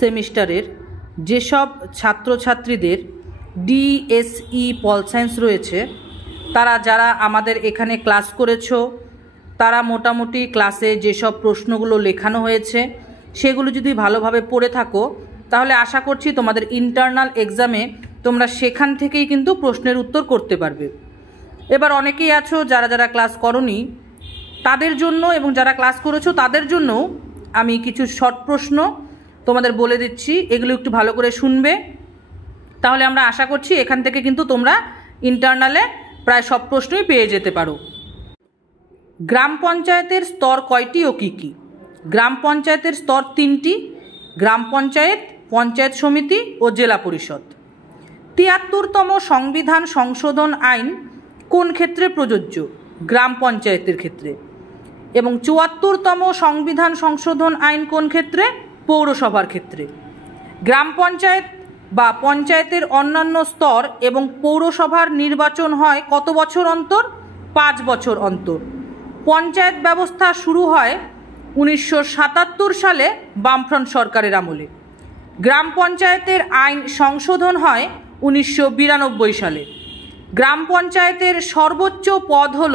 সেমিস্টারের যেসব ছাত্রছাত্রীদের ডিএসই পল সায়েন্স রয়েছে, তারা যারা আমাদের এখানে ক্লাস করেছো, তারা মোটামুটি ক্লাসে যেসব প্রশ্নগুলো লেখানো হয়েছে সেগুলো যদি ভালোভাবে পড়ে থাকো, তাহলে আশা করছি তোমাদের ইন্টারনাল এক্সামে তোমরা সেখান থেকেই কিন্তু প্রশ্নের উত্তর করতে পারবে। এবার অনেকেই আছো যারা যারা ক্লাস করোনি, তাদের জন্য এবং যারা ক্লাস করেছো তাদের জন্য আমি কিছু শর্ট প্রশ্ন তোমাদের বলে দিচ্ছি, এগুলো একটু ভালো করে শুনবে। তাহলে আমরা আশা করছি এখান থেকে কিন্তু তোমরা ইন্টারনালে প্রায় সব প্রশ্নই পেয়ে যেতে পারো। গ্রাম পঞ্চায়েতের স্তর কয়টি ও কী কী? গ্রাম পঞ্চায়েতের স্তর 3টি: গ্রাম পঞ্চায়েত, পঞ্চায়েত সমিতি ও জেলা পরিষদ। ৭৩তম সংবিধান সংশোধন আইন কোন ক্ষেত্রে প্রযোজ্য? গ্রাম পঞ্চায়েতের ক্ষেত্রে। এবং ৭৪তম সংবিধান সংশোধন আইন কোন ক্ষেত্রে? পৌরসভার ক্ষেত্রে। গ্রাম পঞ্চায়েত বা পঞ্চায়েতের অন্যান্য স্তর এবং পৌরসভার নির্বাচন হয় কত বছর অন্তর? 5 বছর অন্তর। পঞ্চায়েত ব্যবস্থা শুরু হয় 1977 সালে বামফ্রন্ট সরকারের আমলে। গ্রাম পঞ্চায়েতের আইন সংশোধন হয় 1992 সালে। গ্রাম পঞ্চায়েতের সর্বোচ্চ পদ হল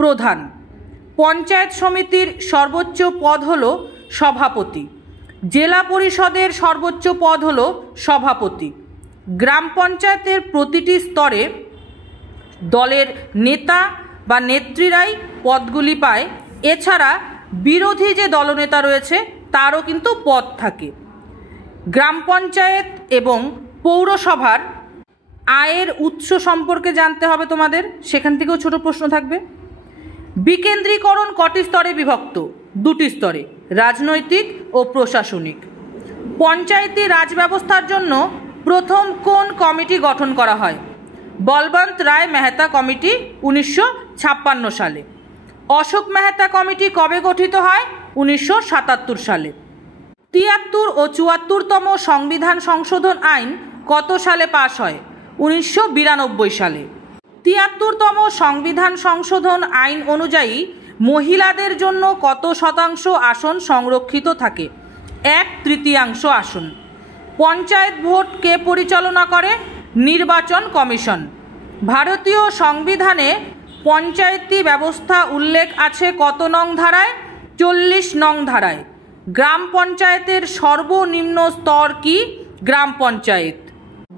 প্রধান। পঞ্চায়েত সমিতির সর্বোচ্চ পদ হল সভাপতি। জেলা পরিষদের সর্বোচ্চ পদ হল সভাপতি। গ্রাম পঞ্চায়েতের প্রতিটি স্তরে দলের নেতা বা নেত্রীরাই পদগুলি পায়। এছাড়া বিরোধী যে দলনেতা রয়েছে তারও কিন্তু পদ থাকে। গ্রাম পঞ্চায়েত এবং পৌরসভার আয়ের উৎস সম্পর্কে জানতে হবে তোমাদের, সেখান থেকেও ছোট প্রশ্ন থাকবে। বিকেন্দ্রীকরণ কটি স্তরে বিভক্ত? 2টি স্তরে, রাজনৈতিক ও প্রশাসনিক। পঞ্চায়েতি রাজ ব্যবস্থার জন্য প্রথম কোন কমিটি গঠন করা হয়? বলবন্ত রায় মেহতা কমিটি 1956 সালে। অশোক মেহতা কমিটি কবে গঠিত হয়? 1977 সালে। ৭৩ ও ৭৪তম সংবিধান সংশোধন আইন কত সালে পাশ হয়? 1992 সালে। ৭৩তম সংবিধান সংশোধন আইন অনুযায়ী মহিলাদের জন্য কত শতাংশ আসন সংরক্ষিত থাকে? 1/3 আসন। পঞ্চায়েত ভোট কে পরিচালনা করে? নির্বাচন কমিশন। ভারতীয় সংবিধানে পঞ্চায়েতি ব্যবস্থা উল্লেখ আছে কত নং ধারায়? 40 নং ধারায়। গ্রাম পঞ্চায়েতের সর্বনিম্ন স্তর কি? গ্রাম পঞ্চায়েত।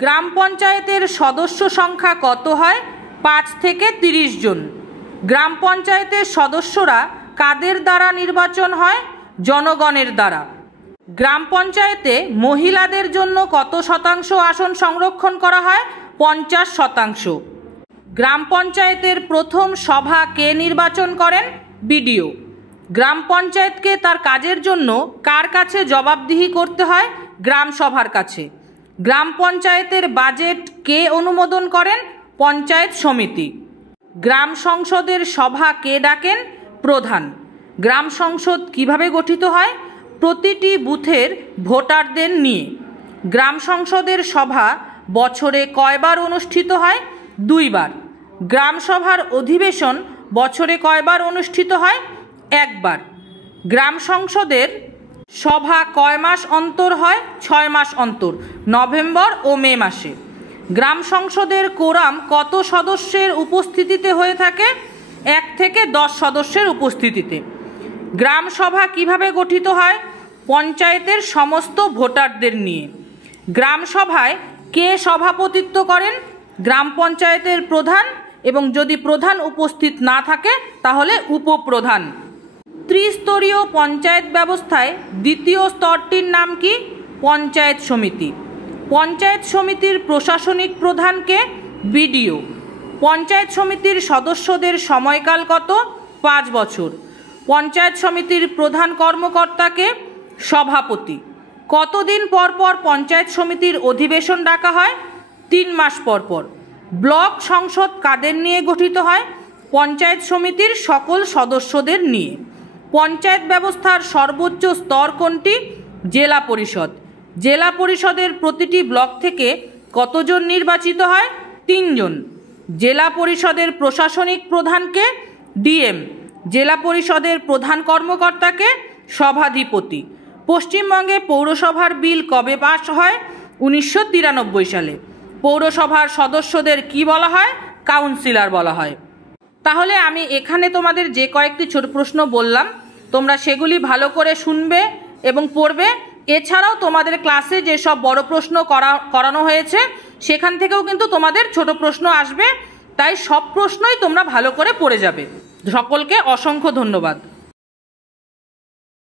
গ্রাম পঞ্চায়েতের সদস্য সংখ্যা কত হয়? 5 থেকে 30 জন। গ্রাম পঞ্চায়েতের সদস্যরা কাদের দ্বারা নির্বাচন হয়? জনগণের দ্বারা। গ্রাম পঞ্চায়েতে মহিলাদের জন্য কত শতাংশ আসন সংরক্ষণ করা হয়? 50%। গ্রাম পঞ্চায়েতের প্রথম সভা কে নির্বাচন করেন? বিডিও। গ্রাম পঞ্চায়েতকে তার কাজের জন্য কার কাছে জবাবদিহি করতে হয়? গ্রাম সভার কাছে। গ্রাম পঞ্চায়েতের বাজেট কে অনুমোদন করেন? পঞ্চায়েত সমিতি। গ্রাম সংসদের সভা কে ডাকেন? প্রধান। গ্রাম সংসদ কিভাবে গঠিত হয়? প্রতিটি বুথের ভোটারদের নিয়ে। গ্রাম সংসদের সভা বছরে কয়বার অনুষ্ঠিত হয়? 2 বার। গ্রাম সভার অধিবেশন বছরে কয়বার অনুষ্ঠিত হয়? 1 বার। গ্রাম সংসদের সভা কয় মাস অন্তর হয়? 6 মাস অন্তর, নভেম্বর ও মে মাসে। গ্রাম সংসদের কোরাম কত সদস্যের উপস্থিতিতে হয়ে থাকে? 1 থেকে 10 সদস্যের উপস্থিতিতে। গ্রাম সভা কিভাবে গঠিত হয়? পঞ্চায়েতের সমস্ত ভোটারদের নিয়ে। গ্রাম সভায় কে সভাপতিত্ব করেন? গ্রাম পঞ্চায়েতের প্রধান, এবং যদি প্রধান উপস্থিত না থাকে তাহলে উপপ্রধান। ত্রিস্তরীয় পঞ্চায়েত ব্যবস্থায় দ্বিতীয় স্তরটির নাম কি? পঞ্চায়েত সমিতি। পঞ্চায়েত সমিতির প্রশাসনিক প্রধানকে? বিডিও। পঞ্চায়েত সমিতির সদস্যদের সময়কাল কত? 5 বছর। পঞ্চায়েত সমিতির প্রধান কর্মকর্তাকে? সভাপতি। কতদিন পর পর পঞ্চায়েত সমিতির অধিবেশন ডাকা হয়? 3 মাস পর পর। ব্লক সংসদ কাদের নিয়ে গঠিত হয়? পঞ্চায়েত সমিতির সকল সদস্যদের নিয়ে। পঞ্চায়েত ব্যবস্থার সর্বোচ্চ স্তর কোনটি? জেলা পরিষদ। জেলা পরিষদের প্রতিটি ব্লক থেকে কতজন নির্বাচিত হয়? 3 জন। জেলা পরিষদের প্রশাসনিক প্রধানকে? ডিএম। জেলা পরিষদের প্রধান কর্মকর্তাকে? সভাধিপতি। পশ্চিমবঙ্গে পৌরসভার বিল কবে পাস হয়? 1993 সালে। পৌরসভার সদস্যদের কি বলা হয়? কাউন্সিলর বলা হয়। তাহলে আমি এখানে তোমাদের যে কয়েকটি ছোট প্রশ্ন বললাম, তোমরা সেগুলি ভালো করে শুনবে এবং পড়বে। এছাড়াও তোমাদের ক্লাসে যেসব বড় প্রশ্ন করানো হয়েছে সেখান থেকেও কিন্তু তোমাদের ছোট প্রশ্ন আসবে, তাই সব প্রশ্নই তোমরা ভালো করে পড়ে যাবে। সকলকে অসংখ্য ধন্যবাদ।